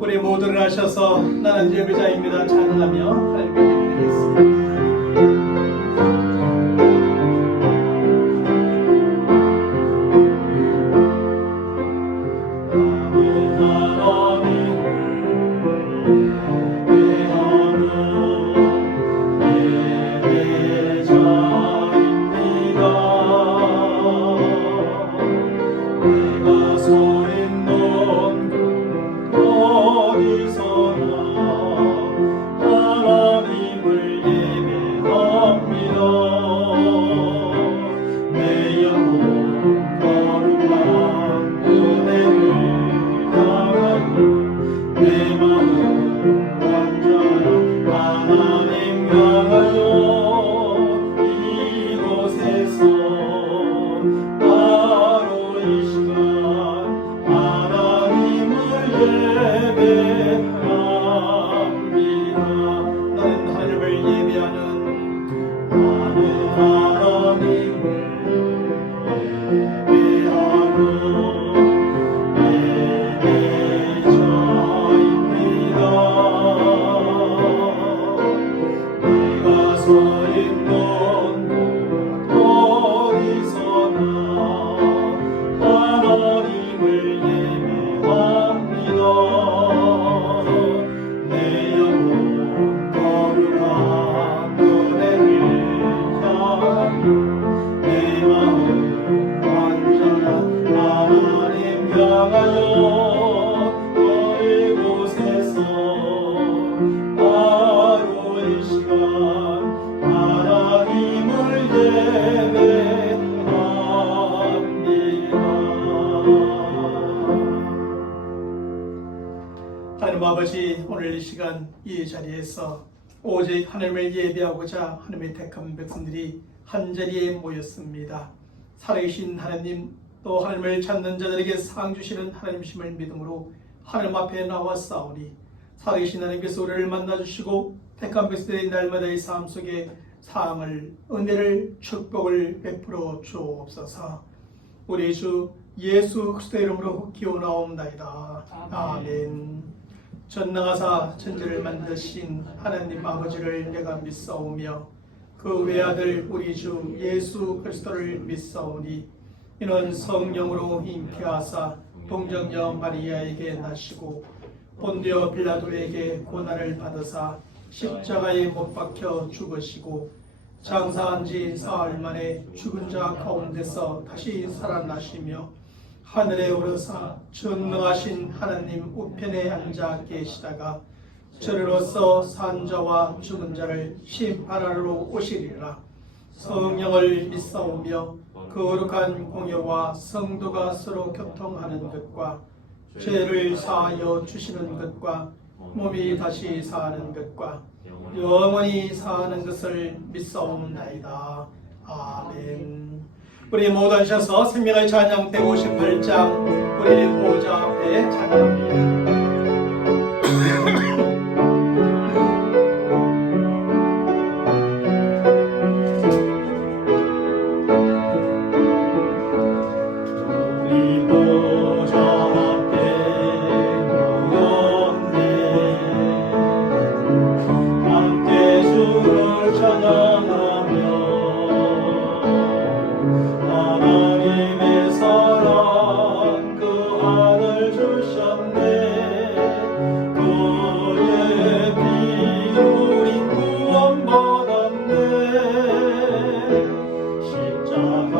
우리 모두 일어나셔서 나는 예배자입니다 찬양하며 하나님께 드리겠습니다. 하나님 아버지, 오늘 이 시간 이 자리에서 오직 하나님을 예배하고자 하나님의 택한 백성들이 한자리에 모였습니다. 살아계신 하나님, 또 하나님을 찾는 자들에게 상 주시는 하나님이심을 믿음으로 하나님 앞에 나와 싸우니 살아계신 하나님께서 우리를 만나주시고 택한 백성들의 날마다의 삶 속에 사랑을, 은혜를, 축복을 베풀어 주옵소서. 우리 주 예수 그리스도의 이름으로 기원하옵나이다. 아멘. 전능하사 천지를 만드신 하나님 아버지를 내가 믿사오며 그 외아들 우리 주 예수 그리스도를 믿사오니 이는 성령으로 잉태하사 동정녀 마리아에게 나시고 본디오 빌라도에게 고난을 받으사 십자가에 못 박혀 죽으시고 장사한 지 사흘 만에 죽은 자 가운데서 다시 살아나시며 하늘에 오르사 전능하신 하나님 우편에 앉아 계시다가 저리로서 산 자와 죽은 자를 심판하러 오시리라. 성령을 믿사오며 거룩한 공예와 성도가 서로 교통하는 것과 죄를 사하여 주시는 것과 몸이 다시 사는 것과 영원히 사는 것을 믿사옵나이다. 아멘. 우리 모두 앉으셔서 생명의 찬양 158장 우리 보좌 앞에 찬양합니다.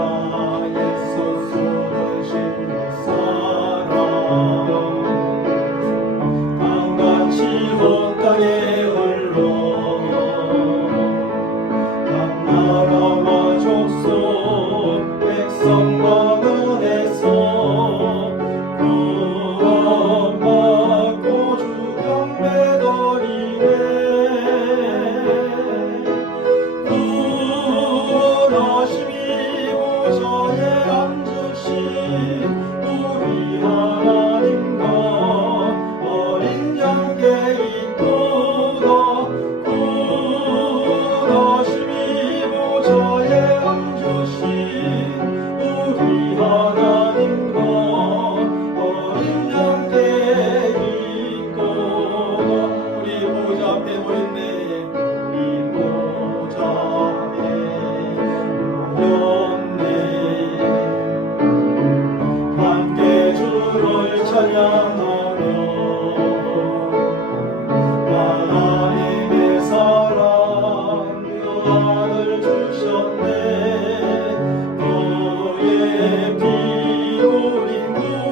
십자가에서 쏟으신 그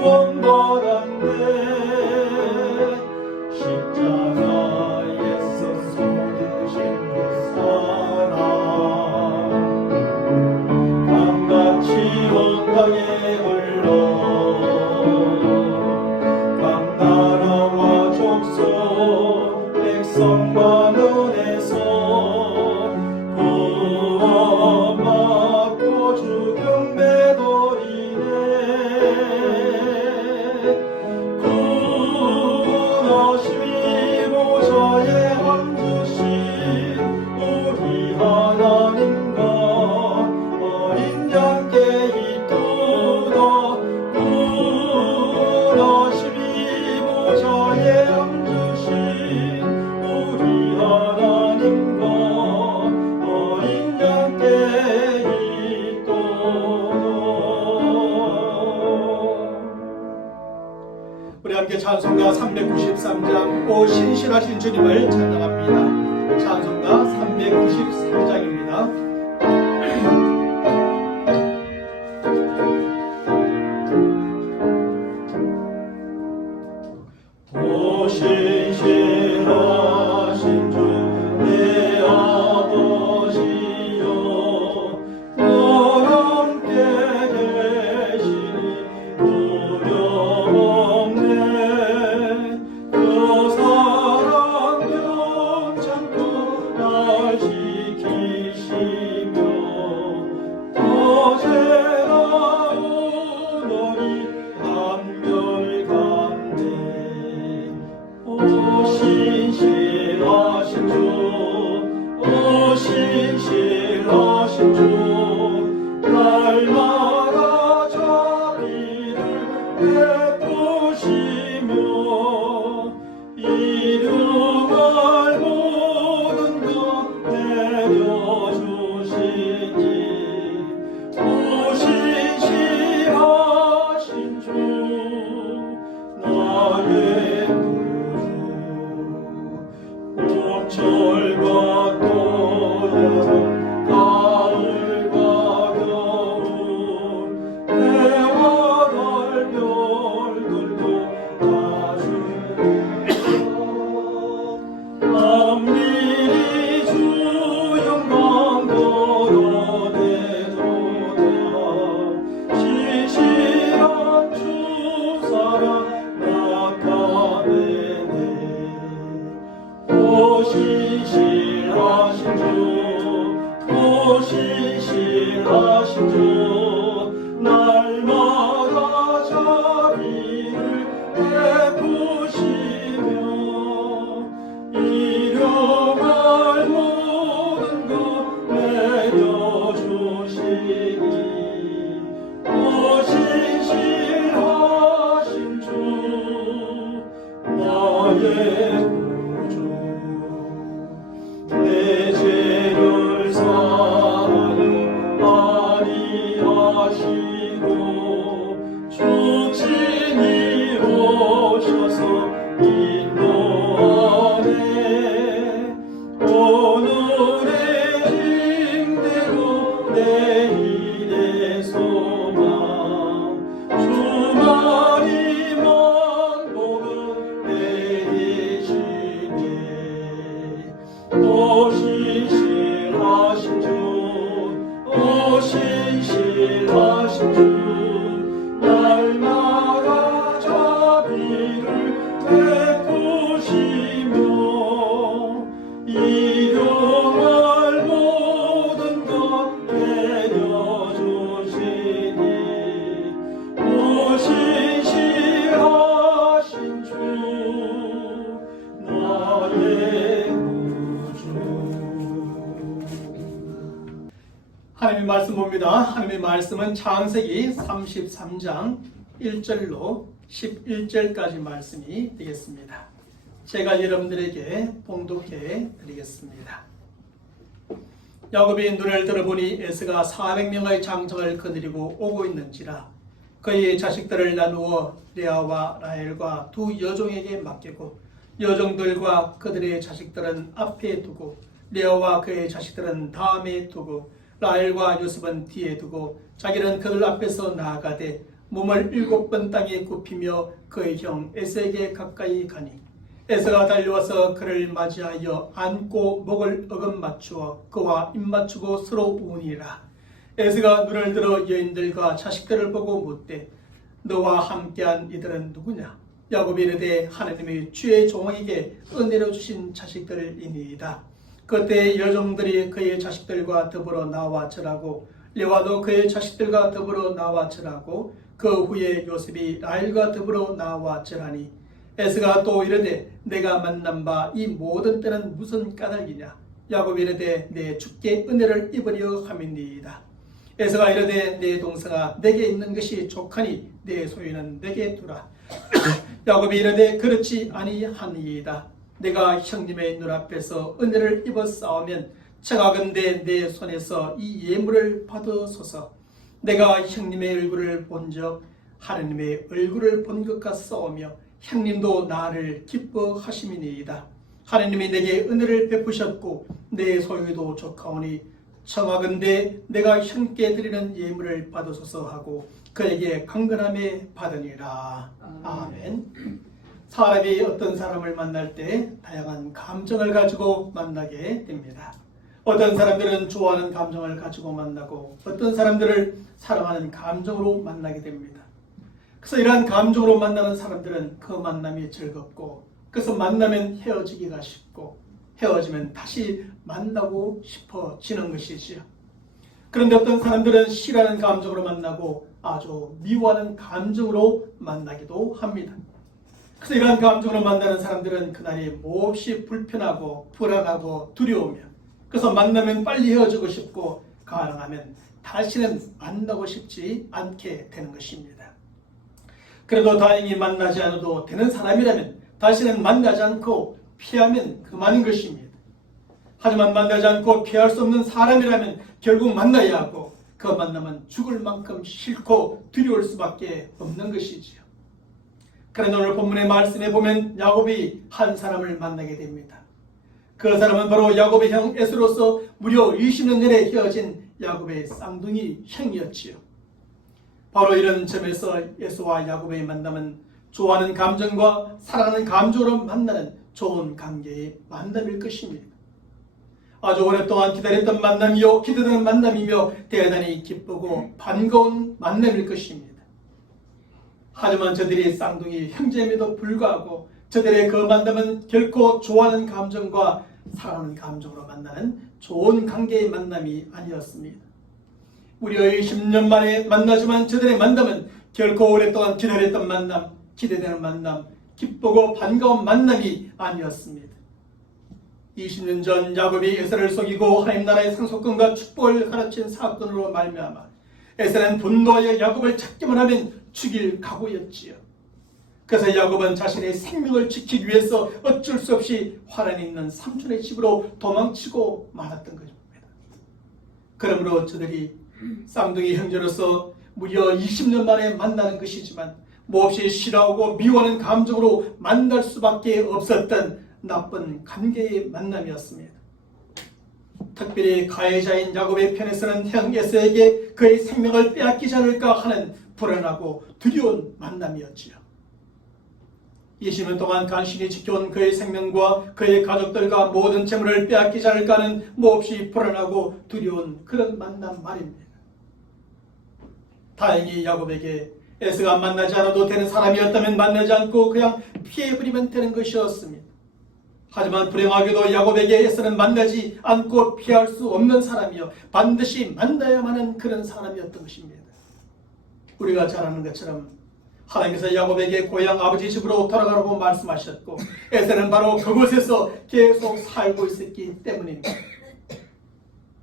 구원받았네. 십자가에서 쏟으신 그 사랑 강같이 온 강에 흘러 각 나라와 족속 백성과 눈에서 구원받고 주경 배돌이네. 구원하심이 모자에 앉으신 우리 하나님과 어린 양께 있도다. 구원하심이 모자에 앉으신 우리 하나님과 어린 양께 있도다. 우리 함께 찬송가 393장 오 신실하신 주님을 찬양합니다. 찬송가 393장입니다. 오 신실하신 주 내 아버지여 너와 함께 계시니 두려움없네. 그 사랑 변찮고 날 지키시며 어제나 오늘이 한결같네. 오 신실하신 주, 오 신실하신 주, 날마다 자비를 베푸시며 일용할 모든 것 내려주시니 오 신실하신 주 나의 봄철과 또 여름 가을과 겨울 해와 달 별들도 다 주시오. 남미리 주 영광 걸어내도다. 신실한 주 사랑 나타내네. 오 신실하신 주, 오 신실하신 주, 날마다 자비를 베푸시며 일용할 모든 것 내려주시니 오 신실하신 주 나의 내 죄를 사하여 아니하시고 주 친히 오셔서 인도하네. 오늘의 힘대로 내일의 소망 주말이 만복은 내리시네. 오 신실하신 주, 오 신실하신 주, 날마다 자비를 베푸시며 일용할 모든 것 내려주시니 오 신실하신 주 나의 하나님의 말씀 봅니다. 하나님의 말씀은 창세기 33장 1절로 11절까지 말씀이 되겠습니다. 제가 여러분들에게 봉독해 드리겠습니다. 야곱이 눈을 들어보니 에서가 400명의 장정을 거느리고 오고 있는지라 그의 자식들을 나누어 레아와 라헬과 두 여종에게 맡기고 여종들과 그들의 자식들은 앞에 두고 레아와 그의 자식들은 다음에 두고 라헬과 요셉은 뒤에 두고 자기는 그들 앞에서 나아가되 몸을 7번 땅에 굽히며 그의 형 에서에게 가까이 가니 에서가 달려와서 그를 맞이하여 안고 목을 어금 맞추어 그와 입 맞추고 서로 우니라. 에서가 눈을 들어 여인들과 자식들을 보고 묻되 너와 함께한 이들은 누구냐? 야곱이 이르되 하나님의 주의 종에게 은혜로 주신 자식들이니이다. 그때 여종들이 그의 자식들과 더불어 나와 절하고 레와도 그의 자식들과 더불어 나와 절하고 그 후에 요셉이 라헬과 더불어 나와 절하니 에서가 또 이르되 내가 만난 바 이 모든 때는 무슨 까닭이냐? 야곱이 이르되 내 주께 은혜를 입으려 함이니이다. 에서가 이르되 내 동생아 내게 있는 것이 족하니 내 소유는 내게 두라. 야곱이 이르되 그렇지 아니하니이다. 내가 형님의 눈앞에서 은혜를 입었사오면 청하건대 내 손에서 이 예물을 받으소서. 내가 형님의 얼굴을 본적 하나님의 얼굴을 본 것 같사오며 형님도 나를 기뻐하심이니이다. 하나님이 내게 은혜를 베푸셨고 내 소유도 족하오니 청하건대 내가 형께 드리는 예물을 받으소서 하고 그에게 강건함에 받으니라. 아멘. 사람이 어떤 사람을 만날 때 다양한 감정을 가지고 만나게 됩니다. 어떤 사람들은 좋아하는 감정을 가지고 만나고 어떤 사람들을 사랑하는 감정으로 만나게 됩니다. 그래서 이러한 감정으로 만나는 사람들은 그 만남이 즐겁고 그래서 만나면 헤어지기가 쉽고 헤어지면 다시 만나고 싶어지는 것이지요. 그런데 어떤 사람들은 싫어하는 감정으로 만나고 아주 미워하는 감정으로 만나기도 합니다. 그래서 이러한 감정으로 만나는 사람들은 그날이 몹시 불편하고 불안하고 두려우며 그래서 만나면 빨리 헤어지고 싶고 가능하면 다시는 만나고 싶지 않게 되는 것입니다. 그래도 다행히 만나지 않아도 되는 사람이라면 다시는 만나지 않고 피하면 그만인 것입니다. 하지만 만나지 않고 피할 수 없는 사람이라면 결국 만나야 하고 그 만남은 죽을 만큼 싫고 두려울 수밖에 없는 것이지요. 그런데 오늘 본문의 말씀에 보면 야곱이 한 사람을 만나게 됩니다. 그 사람은 바로 야곱의 형 에서로서 무려 20년 전에 헤어진 야곱의 쌍둥이 형이었지요. 바로 이런 점에서 에서와 야곱의 만남은 좋아하는 감정과 사랑하는 감정으로 만나는 좋은 관계의 만남일 것입니다. 아주 오랫동안 기다렸던 만남이요 기대되는 만남이며 대단히 기쁘고 반가운 만남일 것입니다. 하지만 저들이 쌍둥이 형제임에도 불구하고 저들의 그 만남은 결코 좋아하는 감정과 사랑하는 감정으로 만나는 좋은 관계의 만남이 아니었습니다. 무려 20년 만에 만나지만 저들의 만남은 결코 오랫동안 기다렸던 만남, 기대되는 만남, 기쁘고 반가운 만남이 아니었습니다. 20년 전 야곱이 에서를 속이고 하나님 나라의 상속권과 축복을 가르친 사건으로 말미암아 에서는 분노하여 야곱을 찾기만 하면 죽일 각오였지요. 그래서 야곱은 자신의 생명을 지키기 위해서 어쩔 수 없이 화란 있는 삼촌의 집으로 도망치고 말았던 것입니다. 그러므로 저들이 쌍둥이 형제로서 무려 20년 만에 만나는 것이지만 몹시 싫어하고 미워하는 감정으로 만날 수밖에 없었던 나쁜 관계의 만남이었습니다. 특별히 가해자인 야곱의 편에서는 형 에서에게 그의 생명을 빼앗기지 않을까 하는 불안하고 두려운 만남이었지요. 20년 동안 간신히 지켜온 그의 생명과 그의 가족들과 모든 재물을 빼앗기지 않을까 하는 몹시 불안하고 두려운 그런 만남 말입니다. 다행히 야곱에게 에서가 만나지 않아도 되는 사람이었다면 만나지 않고 그냥 피해버리면 되는 것이었습니다. 하지만 불행하게도 야곱에게 에서는 만나지 않고 피할 수 없는 사람이요 반드시 만나야만 하는 그런 사람이었던 것입니다. 우리가 잘 아는 것처럼 하나님께서 야곱에게 고향 아버지 집으로 돌아가라고 말씀하셨고 에서는 바로 그곳에서 계속 살고 있었기 때문입니다.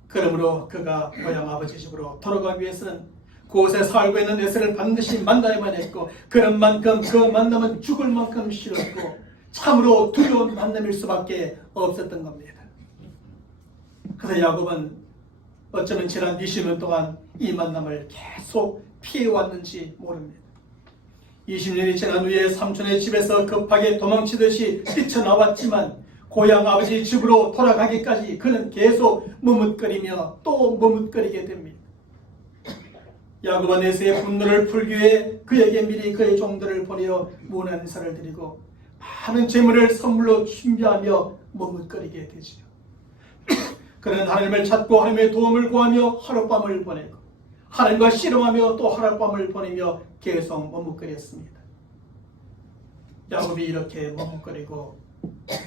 그러므로 그가 고향 아버지 집으로 돌아가기 위해서는 그곳에 살고 있는 에서를 반드시 만나야만 했고 그런 만큼 그 만남은 죽을 만큼 싫었고 참으로 두려운 만남일 수밖에 없었던 겁니다. 그래서 야곱은 어쩌면 지난 20년 동안 이 만남을 계속 피해왔는지 모릅니다. 20년이 지난 후에 삼촌의 집에서 급하게 도망치듯이 뛰쳐나왔지만 고향 아버지 집으로 돌아가기까지 그는 계속 머뭇거리며 또 머뭇거리게 됩니다. 야곱은 에서의 분노를 풀기 위해 그에게 미리 그의 종들을 보내어 무난 인사를 드리고 많은 재물을 선물로 준비하며 머뭇거리게 되지요. 그는 하나님을 찾고 하나님의 도움을 구하며 하룻밤을 보내고 하나님과 씨름하며 또 하룻밤을 보내며 계속 머뭇거렸습니다. 야곱이 이렇게 머뭇거리고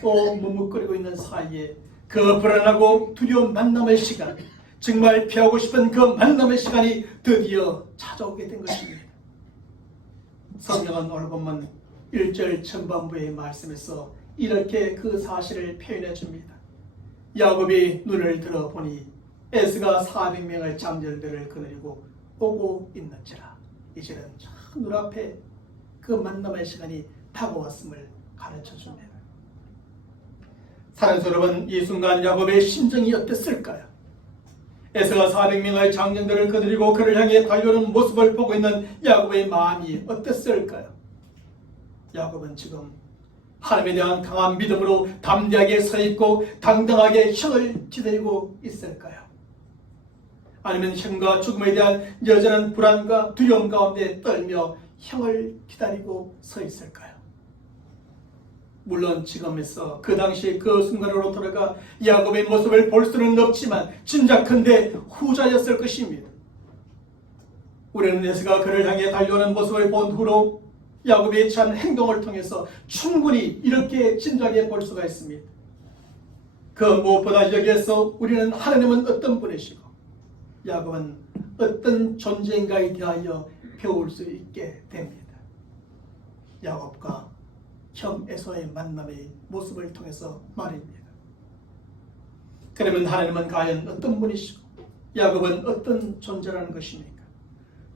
또 머뭇거리고 있는 사이에 그 불안하고 두려운 만남의 시간, 정말 피하고 싶은 그 만남의 시간이 드디어 찾아오게 된 것입니다. 성경은 오늘 본문 1절 전반부의 말씀에서 이렇게 그 사실을 표현해 줍니다. 야곱이 눈을 들어보니 에스가 400명의 장정들을 거느리고 오고 있는지라. 이제는 저 눈앞에 그 만남의 시간이 다가왔음을 가르쳐 줍니다. 사랑하는 여러분, 이 순간 야곱의 심정이 어땠을까요? 에서가 400명의 장정들을 거느리고 그를 향해 달려오는 모습을 보고 있는 야곱의 마음이 어땠을까요? 야곱은 지금 하나님에 대한 강한 믿음으로 담대하게 서 있고 당당하게 형을 기다리고 있을까요? 아니면 형과 죽음에 대한 여전한 불안과 두려움 가운데 떨며 형을 기다리고 서 있을까요? 물론 지금에서 그 당시 그 순간으로 돌아가 야곱의 모습을 볼 수는 없지만 짐작컨대 후자였을 것입니다. 우리는 에서가 그를 향해 달려오는 모습을 본 후로 야곱의 취한 행동을 통해서 충분히 이렇게 짐작해 볼 수가 있습니다. 그 무엇보다 여기에서 우리는 하나님은 어떤 분이시고 야곱은 어떤 존재인가에 대하여 배울 수 있게 됩니다. 야곱과 형 에서의 만남의 모습을 통해서 말입니다. 그러면 하나님은 과연 어떤 분이시고 야곱은 어떤 존재라는 것입니까?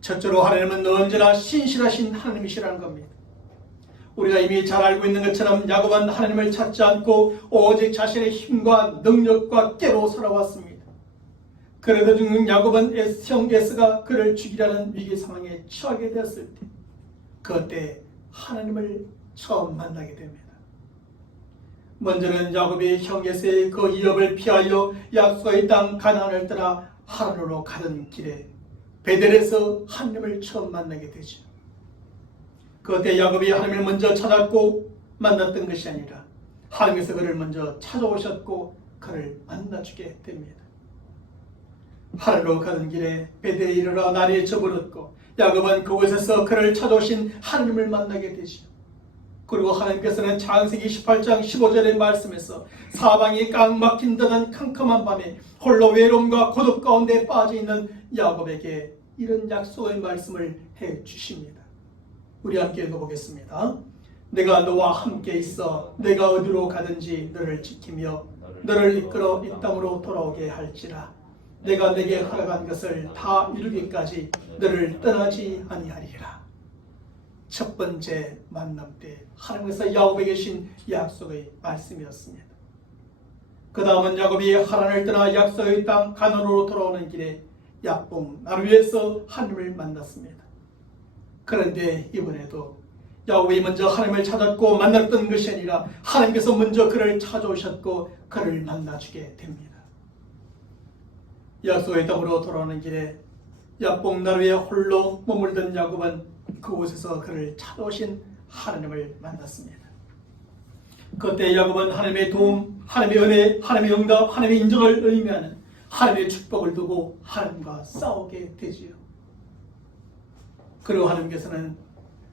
첫째로 하나님은 언제나 신실하신 하나님이시라는 겁니다. 우리가 이미 잘 알고 있는 것처럼 야곱은 하나님을 찾지 않고 오직 자신의 힘과 능력과 깨로 살아왔습니다. 그러던 중 야곱은 형 에서가 그를 죽이라는 위기 상황에 처하게 되었을 때 그때 하나님을 처음 만나게 됩니다. 먼저는 야곱이 형 에서의 그 위협을 피하여 약속의 땅 가나안을 떠나 하란으로 가던 길에 베델에서 하나님을 처음 만나게 되죠. 그때 야곱이 하나님을 먼저 찾았고 만났던 것이 아니라 하나님께서 그를 먼저 찾아오셨고 그를 만나주게 됩니다. 하란으로 가던 길에 베델에 이르러 날이 저물었고 야곱은 그곳에서 그를 찾아오신 하나님을 만나게 되죠. 그리고 하나님께서는 창세기 18장 15절의 말씀에서 사방이 꽉 막힌 듯한 캄캄한 밤에 홀로 외로움과 고독 가운데 빠져있는 야곱에게 이런 약속의 말씀을 해주십니다. 우리 함께 읽어보겠습니다. 내가 너와 함께 있어 내가 어디로 가든지 너를 지키며 너를 이끌어 이 땅으로 돌아오게 할지라. 내가 내게 허락한 것을 다 이루기까지 너를 떠나지 아니하리라. 첫 번째 만남 때 하나님께서 야곱에게 주신 약속의 말씀이었습니다. 그 다음은 야곱이 하란을 떠나 약속의 땅 가나안으로 돌아오는 길에 야복 나루에서 하나님을 만났습니다. 그런데 이번에도 야곱이 먼저 하나님을 찾았고 만났던 것이 아니라 하나님께서 먼저 그를 찾아오셨고 그를 만나주게 됩니다. 약속의 땅으로 돌아오는 길에 야복 나루에 홀로 머물던 야곱은 그곳에서 그를 찾아오신 하나님을 만났습니다. 그때 야곱은 하나님의 도움, 하나님의 은혜, 하나님의 응답, 하나님의 인정을 의미하는 하나님의 축복을 두고 하나님과 싸우게 되지요. 그리고 하나님께서는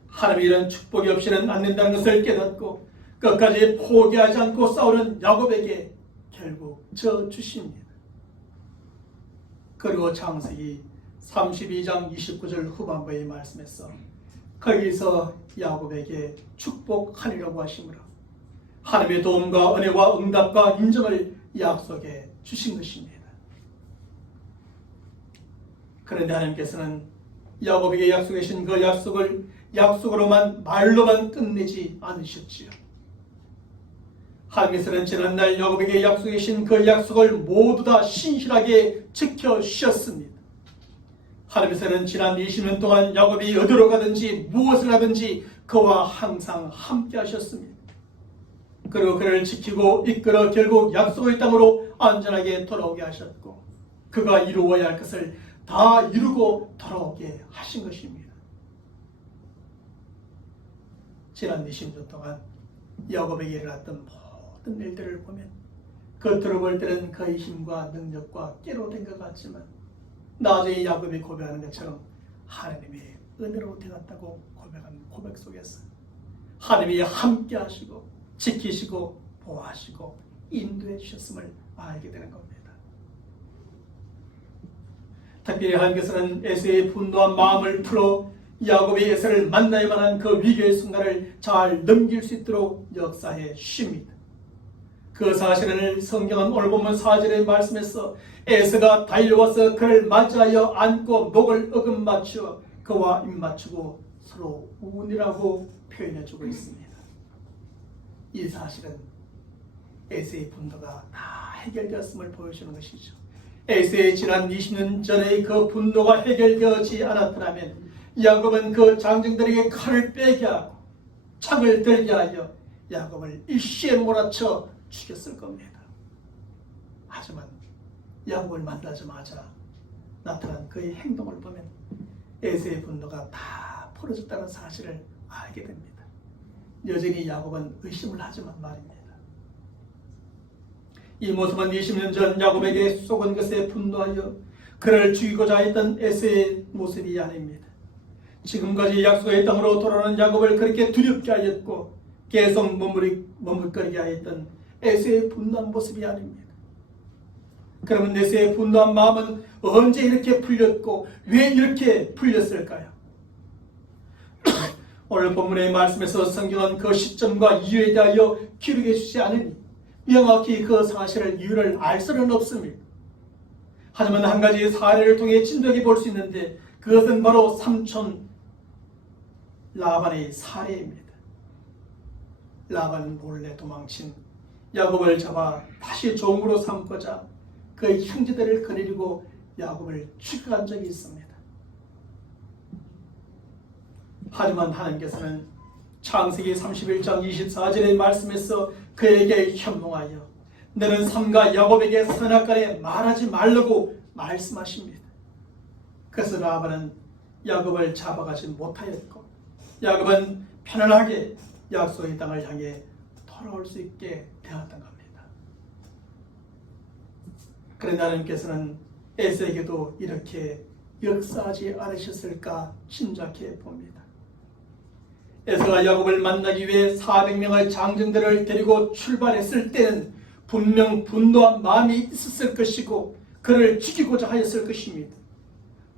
하나님의 이런 축복이 없이는 안 된다는 것을 깨닫고 끝까지 포기하지 않고 싸우는 야곱에게 결국 져주십니다. 그리고 창세기 32장 29절 후반부의 말씀에서 거기서 야곱에게 축복하리라고 하시므로 하나님의 도움과 은혜와 응답과 인정을 약속해 주신 것입니다. 그런데 하나님께서는 야곱에게 약속해 주신 그 약속을 약속으로만 말로만 끝내지 않으셨지요. 하나님께서는 지난날 야곱에게 약속해 주신 그 약속을 모두 다 신실하게 지켜주셨습니다. 하나님께서는 지난 20년 동안 야곱이 어디로 가든지 무엇을 하든지 그와 항상 함께 하셨습니다. 그리고 그를 지키고 이끌어 결국 약속의 땅으로 안전하게 돌아오게 하셨고 그가 이루어야 할 것을 다 이루고 돌아오게 하신 것입니다. 지난 20년 동안 야곱에게 일어났던 모든 일들을 보면 겉으로 볼 때는 그의 힘과 능력과 깨로 된 것 같지만 나중에 야곱이 고백하는 것처럼 하나님의 은혜로 되었다고 고백한 고백 속에서 하나님이 함께 하시고 지키시고 보호하시고 인도해 주셨음을 알게 되는 겁니다. 특별히 하나님께서는 에서의 분노한 마음을 풀어 야곱이 에서를 만나야만 한 그 위기의 순간을 잘 넘길 수 있도록 역사해 주십니다. 그 사실을 성경은 오늘 본문 4절의 말씀에서 에서가 달려와서 그를 맞이하여 안고 목을 어금맞추어 그와 입맞추고 서로 운이라고 표현해주고 있습니다. 이 사실은 에서의 분노가 다 해결되었음을 보여주는 것이죠. 에서의 지난 20년 전의 그 분노가 해결되지 않았더라면 야곱은 그 장정들에게 칼을 빼게 하고 창을 들게 하여 야곱을 일시에 몰아쳐 죽였을 겁니다. 하지만 야곱을 만나자마자 나타난 그의 행동을 보면 에서의 분노가 다 풀어졌다는 사실을 알게 됩니다. 여전히 야곱은 의심을 하지만 말입니다. 이 모습은 20년 전 야곱에게 속은 것에 분노하여 그를 죽이고자 했던 에서의 모습이 아닙니다. 지금까지 약속의 땅으로 돌아오는 야곱을 그렇게 두렵게 하였고 계속 머뭇거리게 하였던 에서의 분노한 모습이 아닙니다. 그러면 에서의 분노한 마음은 언제 이렇게 풀렸고 왜 이렇게 풀렸을까요? 오늘 본문의 말씀에서 성경은 그 시점과 이유에 대하여 기록해 주지 않으니 명확히 그 사실을 이유를 알 수는 없습니다. 하지만 한 가지 사례를 통해 진작에 볼 수 있는데 그것은 바로 삼촌 라반의 사례입니다. 라반은 몰래 도망친 야곱을 잡아 다시 종으로 삼고자 그 형제들을 거느리고 야곱을 죽여간 적이 있습니다. 하지만 하나님께서는 창세기 31장 24절의 말씀에서 그에게 현몽하여 너는 삼가 야곱에게 선악간에 말하지 말라고 말씀하십니다. 그래서 라반은 야곱을 잡아가지 못하였고 야곱은 편안하게 약속의 땅을 향해 돌아올 수 있게 되었던 겁니다. 그런데 하나님께서는 에서에게도 이렇게 역사하지 않으셨을까 짐작해 봅니다. 에서가 야곱을 만나기 위해 400명의 장정들을 데리고 출발했을 때는 분명 분노한 마음이 있었을 것이고 그를 죽이고자 하였을 것입니다.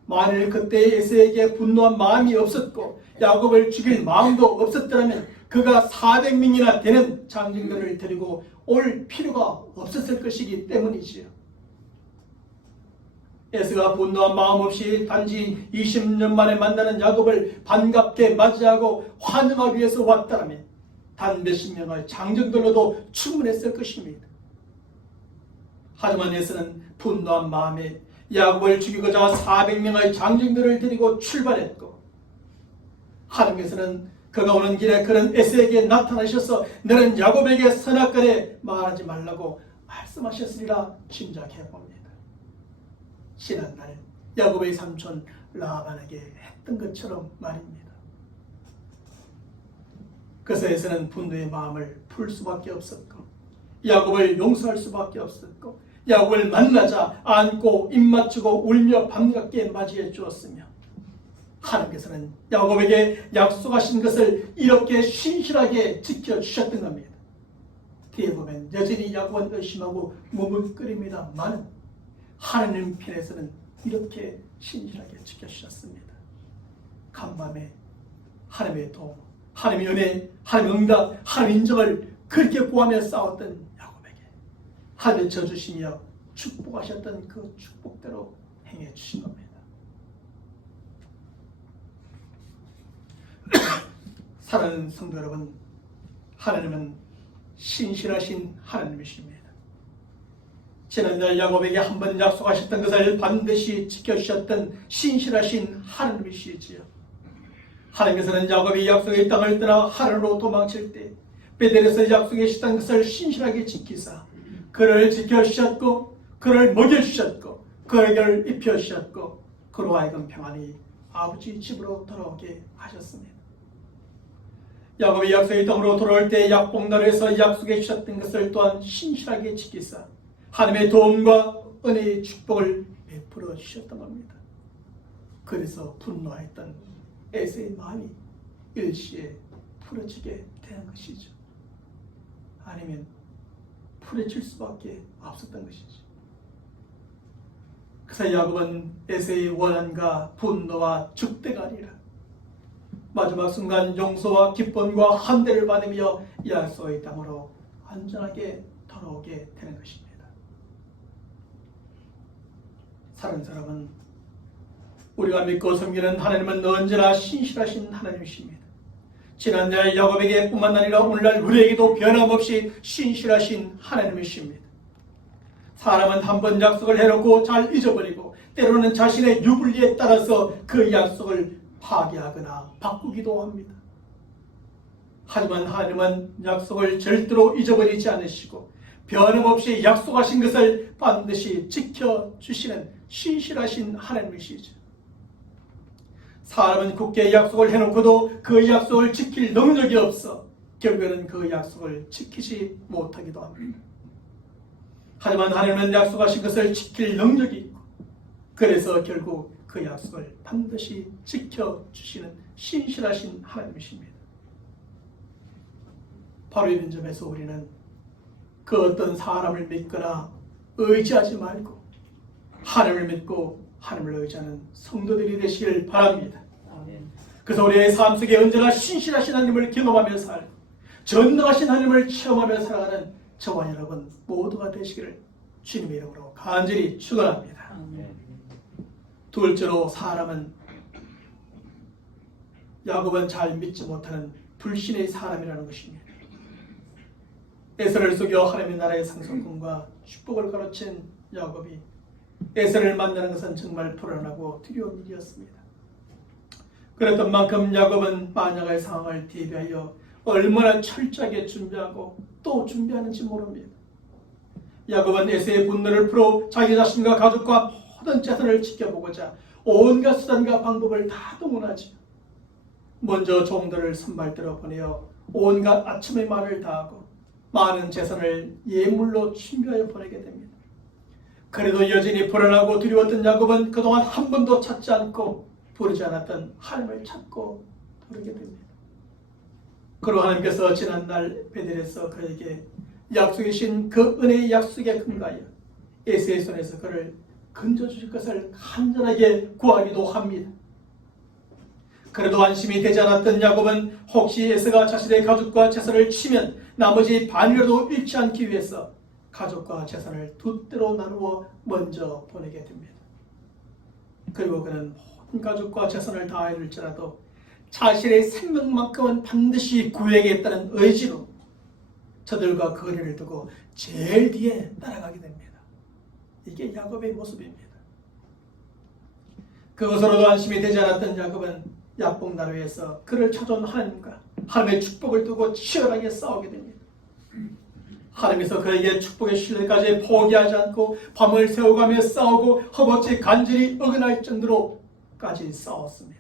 만일 그때 에서에게 분노한 마음이 없었고 야곱을 죽일 마음도 없었더라면 그가 400명이나 되는 장정들을 데리고 올 필요가 없었을 것이기 때문이지요. 에서가 분노한 마음 없이 단지 20년 만에 만나는 야곱을 반갑게 맞이하고 환영하기 위해서 왔다면 단 몇십 명의 장정들로도 충분했을 것입니다. 하지만 에서는 분노한 마음에 야곱을 죽이고자 400명의 장정들을 데리고 출발했고 하나님께서는 그가 오는 길에 그런 에서에게 나타나셔서 너는 야곱에게 선악간에 말하지 말라고 말씀하셨으리라 짐작해 봅니다. 지난날 야곱의 삼촌 라반에게 했던 것처럼 말입니다. 그래서 에서는 분노의 마음을 풀 수밖에 없었고 야곱을 용서할 수밖에 없었고 야곱을 만나자 안고 입맞추고 울며 반갑게 맞이해 주었으며 하나님께서는 야곱에게 약속하신 것을 이렇게 신실하게 지켜주셨던 겁니다. 뒤에 보면 여전히 야곱은 의심하고 머뭇거립니다만 하나님 편에서는 이렇게 신실하게 지켜주셨습니다. 간밤에 하나님의 도움, 하나님의 은혜, 하나님의 응답, 하나님의 인정을 그렇게 구하며 싸웠던 야곱에게 하나님이 져주시며 축복하셨던 그 축복대로 행해 주신 겁니다. 사랑하는 성도 여러분, 하나님은 신실하신 하나님이십니다. 지난날 야곱에게 한 번 약속하셨던 것을 반드시 지켜주셨던 신실하신 하나님이시지요. 하나님께서는 야곱이 약속의 땅을 떠나 하란으로 도망칠 때 베델에서 약속하셨던 것을 신실하게 지키사 그를 지켜주셨고 그를 먹여주셨고 그에게 입혀주셨고 그로 하여금 평안히 아버지 집으로 돌아오게 하셨습니다. 야곱이 약속의 땅으로 돌아올 때 약복나루에서 약속해 주셨던 것을 또한 신실하게 지키사 하나님의 도움과 은혜의 축복을 베풀어 주셨던 겁니다. 그래서 분노했던 에서의 마음이 일시에 풀어지게 된 것이죠. 아니면 풀어질 수밖에 없었던 것이죠. 그래서 야곱은 에서의 원한과 분노와 죽대가 아니라 마지막 순간 용서와 기쁨과 한대를 받으며 약속의 땅으로 안전하게 돌아오게 되는 것입니다. 사는 사람은 우리가 믿고 섬기는 하나님은 언제나 신실하신 하나님이십니다. 지난날 야곱에게 뿐만 아니라 오늘날 우리에게도 변함없이 신실하신 하나님이십니다. 사람은 한번 약속을 해놓고 잘 잊어버리고 때로는 자신의 유불리에 따라서 그 약속을 파기하거나 바꾸기도 합니다. 하지만 하나님은 약속을 절대로 잊어버리지 않으시고 변함없이 약속하신 것을 반드시 지켜주시는 신실하신 하나님이시죠. 사람은 굳게 약속을 해놓고도 그 약속을 지킬 능력이 없어 결국에는 그 약속을 지키지 못하기도 합니다. 하지만 하나님은 약속하신 것을 지킬 능력이 있고 그래서 결국 그 약속을 반드시 지켜주시는 신실하신 하나님이십니다. 바로 이런 점에서 우리는 그 어떤 사람을 믿거나 의지하지 말고 하나님을 믿고 하나님을 의지하는 성도들이 되시길 바랍니다. 그래서 우리의 삶 속에 언제나 신실하신 하나님을 경험하며 살고 전능하신 하나님을 체험하며 살아가는 저와 여러분 모두가 되시기를 주님의 이름으로 간절히 축원합니다. 둘째로 사람은 야곱은 잘 믿지 못하는 불신의 사람이라는 것입니다. 에서를 속여 하나님의 나라의 상속권과 축복을 가로챈 야곱이 에서를 만나는 것은 정말 불안하고 두려운 일이었습니다. 그랬던 만큼 야곱은 만약의 상황을 대비하여 얼마나 철저하게 준비하고 또 준비하는지 모릅니다. 야곱은 에서의 분노를 풀어 자기 자신과 가족과 모든 재산을 지켜보고자 온갖 수단과 방법을 다 동원하죠. 먼저 종들을 선발대로 보내어 온갖 아첨의 말을 다하고 많은 재산을 예물로 준비하여 보내게 됩니다. 그래도 여전히 불안하고 두려웠던 야곱은 그동안 한 번도 찾지 않고 부르지 않았던 하나님을 찾고 부르게 됩니다. 그리고 하나님께서 지난날 베델에서 그에게 약속이신 그 은혜의 약속에 근거하여 에서의 손에서 그를 건져주실 것을 간절하게 구하기도 합니다. 그래도 안심이 되지 않았던 야곱은 혹시 에서가 자신의 가족과 재산을 치면 나머지 반이라도 잃지 않기 위해서 가족과 재산을 두 때로 나누어 먼저 보내게 됩니다. 그리고 그는 모든 가족과 재산을 다 잃을지라도 자신의 생명만큼은 반드시 구해야겠다는 의지로 저들과 거리를 두고 제일 뒤에 따라가게 됩니다. 이게 야곱의 모습입니다. 그것으로도 안심이 되지 않았던 야곱은 약복나루에서 그를 찾아온 하나님과 하나님의 축복을 두고 치열하게 싸우게 됩니다. 하나님께서 그에게 축복의 신뢰까지 포기하지 않고 밤을 새워가며 싸우고 허벅지 간절히 어긋날 정도로까지 싸웠습니다.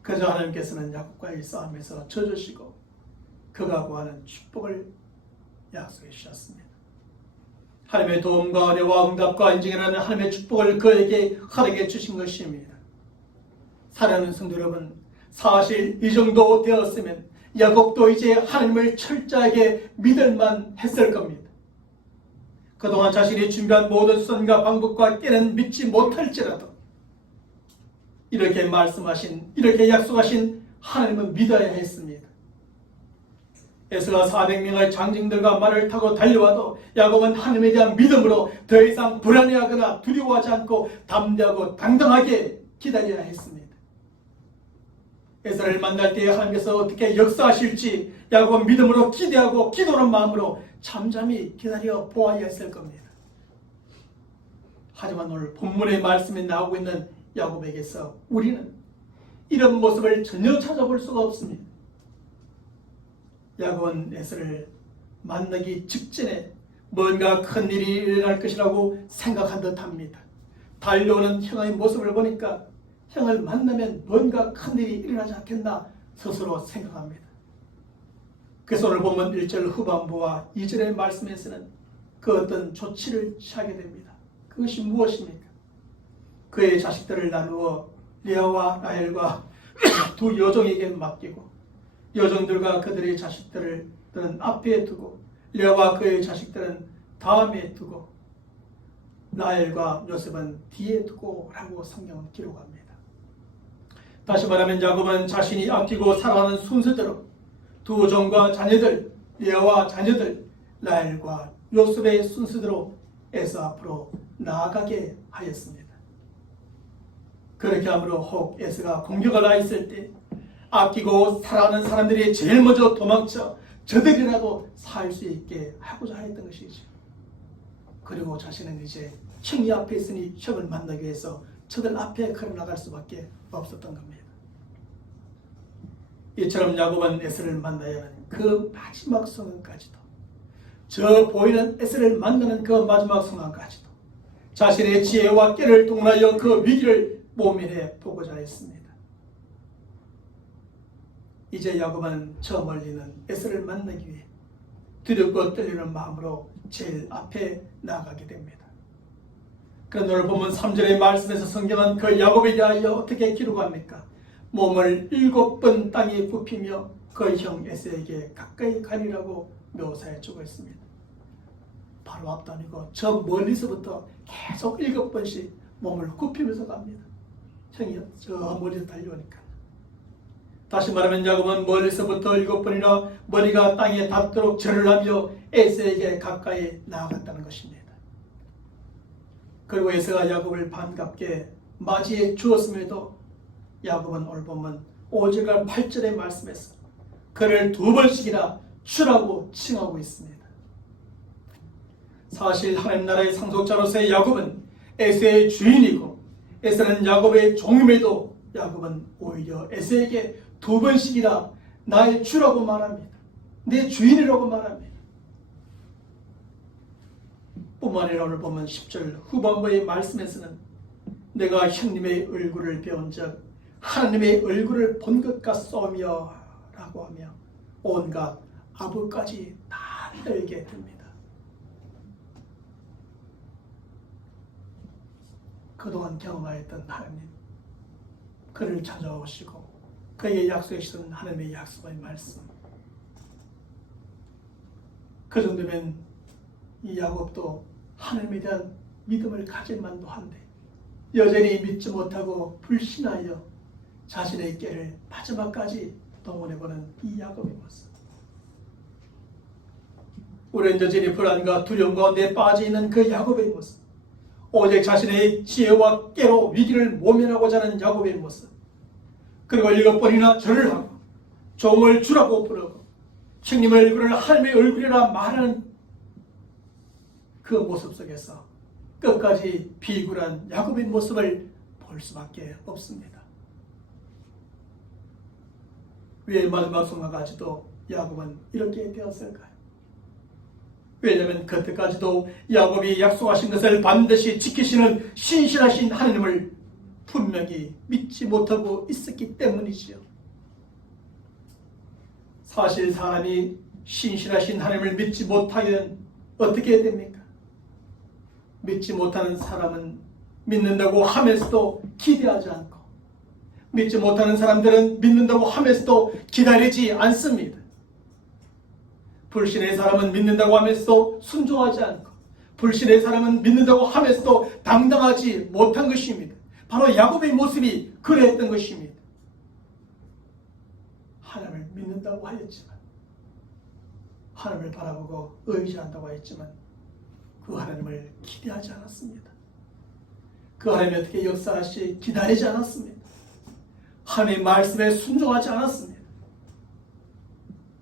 그저 하나님께서는 야곱과의 싸움에서 져주시고 그가 구하는 축복을 약속해 주셨습니다. 하나님의 도움과 은혜와 응답과 인증이라는 하나님의 축복을 그에게 허락해 주신 것입니다. 사랑하는 성도 여러분, 사실 이 정도 되었으면 야곱도 이제 하나님을 철저하게 믿을만 했을 겁니다. 그동안 자신이 준비한 모든 수단과 방법과 깨는 믿지 못할지라도 이렇게 말씀하신, 이렇게 약속하신 하나님은 믿어야 했습니다. 에서가 400명의 장정들과 말을 타고 달려와도 야곱은 하나님에 대한 믿음으로 더 이상 불안해하거나 두려워하지 않고 담대하고 당당하게 기다려야 했습니다. 에서를 만날 때 하나님께서 어떻게 역사하실지 야곱은 믿음으로 기대하고 기도하는 마음으로 잠잠히 기다려 보아야 했을 겁니다. 하지만 오늘 본문의 말씀이 나오고 있는 야곱에게서 우리는 이런 모습을 전혀 찾아볼 수가 없습니다. 야곱은 에서를 만나기 직전에 뭔가 큰 일이 일어날 것이라고 생각한 듯합니다. 달려오는 형의 모습을 보니까 형을 만나면 뭔가 큰일이 일어나지 않겠나 스스로 생각합니다. 그래서 오늘 본문 1절 후반부와 2절의 말씀에서는 그 어떤 조치를 취하게 됩니다. 그것이 무엇입니까? 그의 자식들을 나누어 레아와 라헬과 두 여종에게 맡기고 여종들과 그들의 자식들은 앞에 두고 레아와 그의 자식들은 다음에 두고 라헬과 요셉은 뒤에 두고 라고 성경은 기록합니다. 다시 말하면 야곱은 자신이 아끼고 사랑하는 순서대로 두 종과 자녀들, 레아와 자녀들, 라헬과 요셉의 순서대로 에서 앞으로 나아가게 하였습니다. 그렇게 함으로 혹 에서가 공격을 하였을 때 아끼고 사랑하는 사람들이 제일 먼저 도망쳐 저들이라도 살 수 있게 하고자 했던 것이죠. 그리고 자신은 이제 형이 앞에 있으니 형을 만나기 위해서 저들 앞에 걸어나갈 수밖에 없었던 겁니다. 이처럼 야곱은 에서를 만나야 하는 그 마지막 순간까지도, 저 보이는 에서를 만나는 그 마지막 순간까지도 자신의 지혜와 깨를 동원하여 그 위기를 모면해 보고자 했습니다. 이제 야곱은 저 멀리는 에서를 만나기 위해 두렵고 떨리는 마음으로 제일 앞에 나가게 됩니다. 그런데 오늘 보면 3절의 말씀에서 성경은 그 야곱에 대하여 어떻게 기록합니까? 몸을 7번 땅에 굽히며 그 형 에서에게 가까이 가리라고 묘사해 주고 있습니다. 바로 앞도 아니고 저 멀리서부터 계속 7번씩 몸을 굽히면서 갑니다. 형이 저 멀리서 달려오니까. 다시 말하면 야곱은 멀리서부터 7번이나 머리가 땅에 닿도록 절을 하며 에서에게 가까이 나아갔다는 것입니다. 그리고 에서가 야곱을 반갑게 맞이해 주었음에도 야곱은 오늘 보면 5절과 8절의 말씀에서 그를 2번씩이나 주라고 칭하고 있습니다. 사실 하나님 나라의 상속자로서의 야곱은 에서의 주인이고 에서는 야곱의 종임에도 야곱은 오히려 에서에게 2번씩이나 나의 주라고 말합니다. 내 주인이라고 말합니다. 뿐만 아니라 오늘 보면 10절 후반부의 말씀에서는 내가 형님의 얼굴을 배운 적 하나님의 얼굴을 본 것 같소며 라고 하며 온갖 아부까지 다 떨게 됩니다. 그동안 경험하였던 하나님, 그를 찾아오시고 그에게 약속하시던 하나님의 약속의 말씀, 그 정도면 이 야곱도 하나님에 대한 믿음을 가질 만도 한데 여전히 믿지 못하고 불신하여 자신의 깨를 마지막까지 동원해보는 이 야곱의 모습. 우리는 여전히 불안과 두려움 가운데 빠져있는 그 야곱의 모습, 오직 자신의 지혜와 깨로 위기를 모면하고자 하는 야곱의 모습, 그리고 7번이나 절을 하고 종을 주라고 부르고 형님의 얼굴을 하나님의 얼굴이라 말하는 그 모습 속에서 끝까지 비굴한 야곱의 모습을 볼 수밖에 없습니다. 왜 마지막 순간까지도 야곱은 이렇게 되었을까요? 왜냐하면 그때까지도 야곱이 약속하신 것을 반드시 지키시는 신실하신 하나님을 분명히 믿지 못하고 있었기 때문이지요. 사실 사람이 신실하신 하나님을 믿지 못하면 어떻게 됩니까? 믿지 못하는 사람은 믿는다고 하면서도 기대하지 않고, 믿지 못하는 사람들은 믿는다고 하면서도 기다리지 않습니다. 불신의 사람은 믿는다고 하면서도 순종하지 않고, 불신의 사람은 믿는다고 하면서도 당당하지 못한 것입니다. 바로 야곱의 모습이 그랬던 것입니다. 하나님을 믿는다고 하였지만, 하나님을 바라보고 의지한다고 했지만 그 하나님을 기대하지 않았습니다. 그 하나님이 어떻게 역사하시 기다리지 않았습니다. 하나님의 말씀에 순종하지 않았습니다.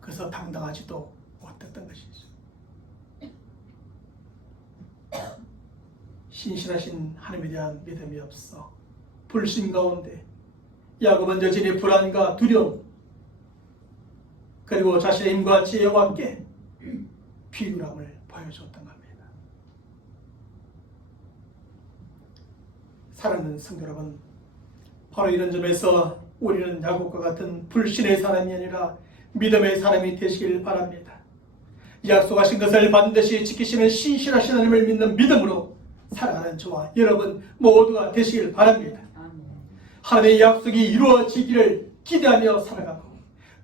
그래서 당당하지도 못했던 것이죠. 신실하신 하나님에 대한 믿음이 없어 불신 가운데 야곱은 여전히 불안과 두려움, 그리고 자신의 힘과 지혜와 깨, 비굴함을 보여줬던 겁니다. 사랑하는 성도 여러분, 바로 이런 점에서 우리는 야곱과 같은 불신의 사람이 아니라 믿음의 사람이 되시길 바랍니다. 약속하신 것을 반드시 지키시는 신실하신 하나님을 믿는 믿음으로 살아가는 저와 여러분 모두가 되시길 바랍니다. 하나님의 약속이 이루어지기를 기대하며 살아가고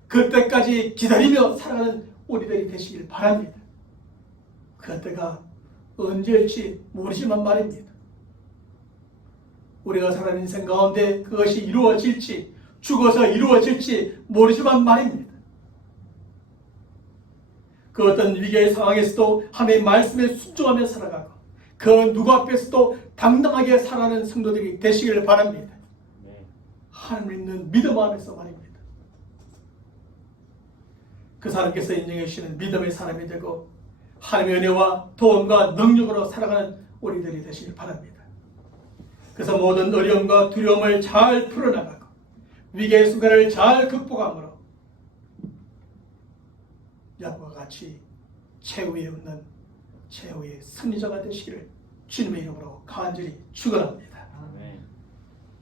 그때까지 기다리며 살아가는 우리들이 되시길 바랍니다. 그때가 언제일지 모르지만 말입니다. 우리가 살아가는 인생 가운데 그것이 이루어질지 죽어서 이루어질지 모르지만 말입니다. 그 어떤 위기의 상황에서도 하나님의 말씀에 순종하며 살아가고 그 누구 앞에서도 당당하게 살아가는 성도들이 되시기를 바랍니다. 하나님을 믿는 믿음 안에서 말입니다. 그 사람께서 인정해 주시는 믿음의 사람이 되고 하나님의 은혜와 도움과 능력으로 살아가는 우리들이 되시길 바랍니다. 그래서 모든 어려움과 두려움을 잘 풀어나가고 위기의 순간을 잘 극복함으로 야곱과 같이 최후에 웃는 최후의 승리자가 되시기를 주님의 이름으로 간절히 축원합니다.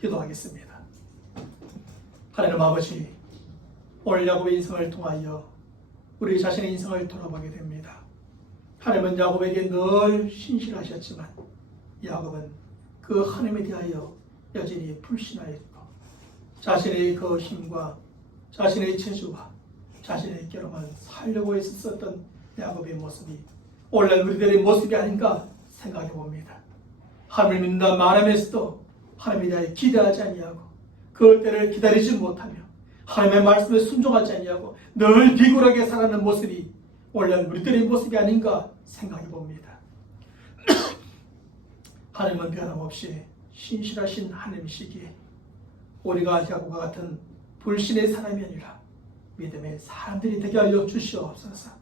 기도하겠습니다. 하나님 아버지, 오늘 야곱의 인생을 통하여 우리 자신의 인생을 돌아보게 됩니다. 하나님은 야곱에게 늘 신실하셨지만 야곱은 그 하나님에 대하여 여전히 불신하였고 자신의 그 힘과 자신의 재주와 자신의 깨로만 살려고 했었던 야곱의 모습이 오늘날 우리들의 모습이 아닌가 생각해 봅니다. 하나님을 믿는다 말하면서도 하나님에 대하여 기대하지 아니하고 그 때를 기다리지 못하며 하나님의 말씀에 순종하지 아니하고 늘 비굴하게 살아가는 모습이 오늘날 우리들의 모습이 아닌가 생각해 봅니다. 하나님은 변함없이 신실하신 하나님이시기에 우리가 야곱과 같은 불신의 사람이 아니라 믿음의 사람들이 되게 하여 주시옵소서.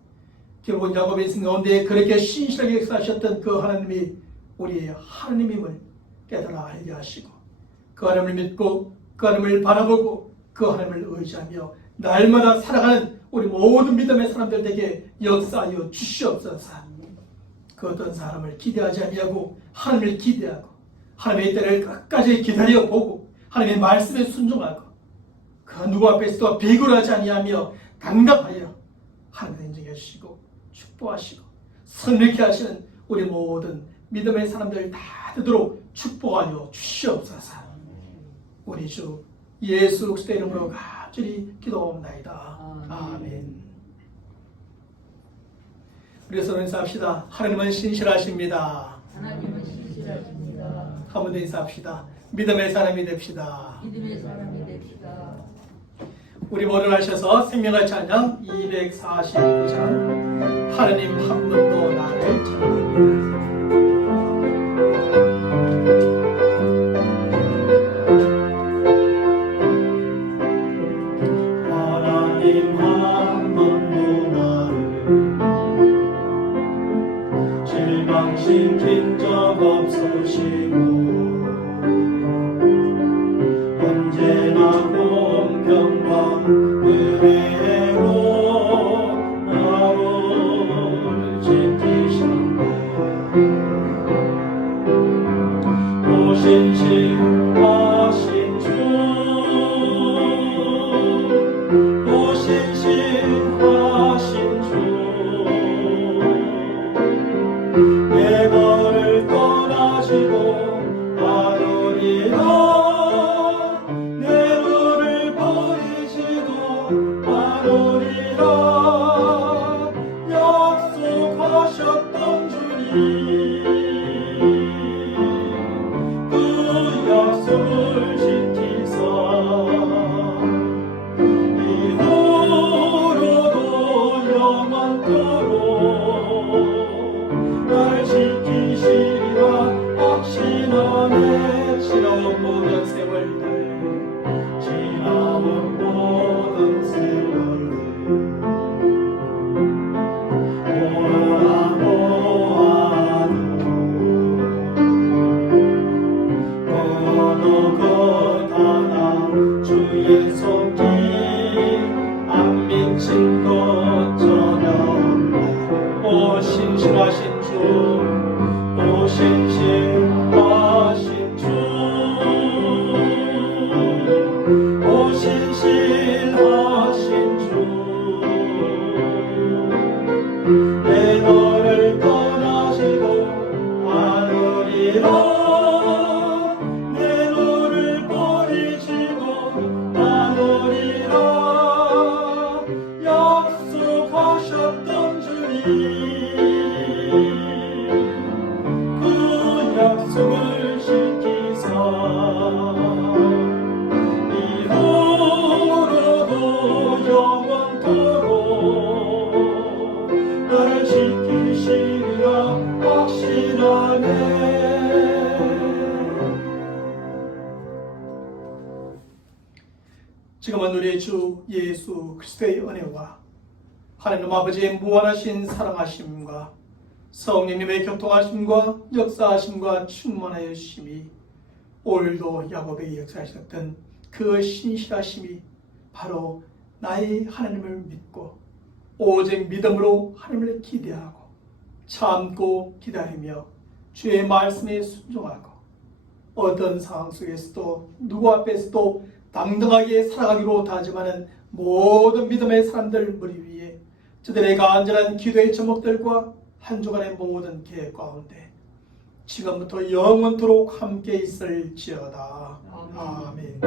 결국은 야곱의 인생 가운데 그렇게 신실하게 역사하셨던 그 하나님이 우리의 하나님임을 깨달아 알게 하시고 그 하나님을 믿고 그 하나님을 바라보고 그 하나님을 의지하며 날마다 살아가는 우리 모든 믿음의 사람들에게 역사하여 주시옵소서. 그 어떤 사람을 기대하지 아니하고 하나님을 기대하고 하나님의 때를 끝까지 기다려 보고 하나님의 말씀에 순종하고 그 누구 앞에서도 비굴하지 아니하며 당당하여 하나님을 인정해 주시고 축복하시고 선택케 하시는 우리 모든 믿음의 사람들 다 되도록 축복하여 주시옵소서. 우리 주 예수 그리스도의 이름으로 간절히 기도합니다. 아멘. 그래서 인사합시다. 하나님은 신실하십니다. 하나님은 신실하십니다. 한번 더 인사합시다. 믿음의 사람이 됩시다. 믿음의 사람이 됩시다. 우리 모두 하셔서 생명의 찬양 249장 하나님 한 분도 나를 찬양합니다. 하나님 한 분도 나를 실망시킨 적 없으시고 언제나 공평과 은혜로 나를 지키신다. 오신실하신 주, 오신실하신 주, 내 너를 그 약속을 지키사 이후로도 영원토록 나를 지키시리라 확신하네. 지금은 우리 주 예수 그리스도의 은혜와 하나님 아버지의 무한하신 사랑하심과 성령님의 교통하심과 역사하심과 충만하여 주심이 오늘도 야곱에게 역사하셨던 그 신실하심이 바로 나의 하나님을 믿고 오직 믿음으로 하나님을 기대하고 참고 기다리며 주의 말씀에 순종하고 어떤 상황 속에서도 누구 앞에서도 당당하게 살아가기로 다짐하는 모든 믿음의 사람들 무리 위에 저들의 간절한 기도의 제목들과 한 주간의 모든 계획 가운데 지금부터 영원토록 함께 있을지어다. 아멘.